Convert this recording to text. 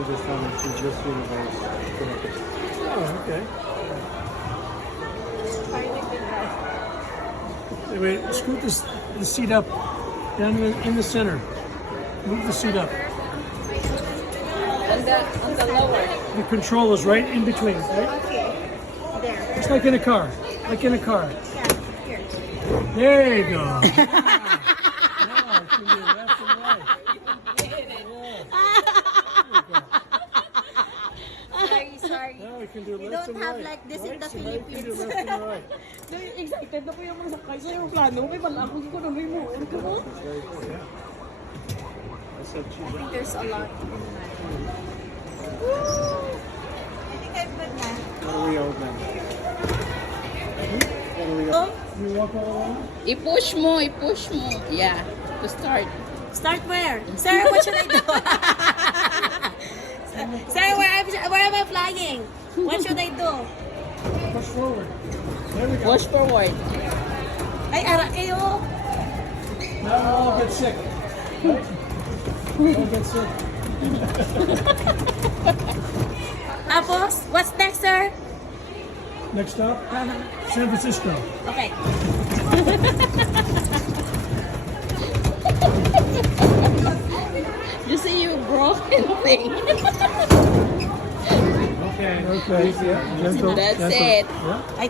She just told me she's just universe. Oh, okay. Wait, scoot the seat up down in the center. Move the seat up. On the lower. The control is right in between, right? Okay. There. Just like in a car. Like in a car. Yeah. Here. There you go. Now, now can do left and right. Sorry. Now we can do We left don't and have right. like this in the So now you can do Philippines. left and right. Excited na po yung mga sakay sa yung plano. May malakot ko na may mo. Ano ko mo? I said I think there's a lot in there. I think I'm good na. what are we old man? What are we Oh, You walk all along? i-push mo. Yeah, to start. Start where? Sir, what should I do? Sir, where am I flying? What should I do? Push forward. There we go. Push forward. Ay, ara kayo. Now we'll all get sick. Right? We'll all get sick. Tapos, what's next, sir? Next stop, San Francisco. Okay. You see you broken thing. Okay. Okay. Yeah. Gentle. That's gentle. it. Yeah. I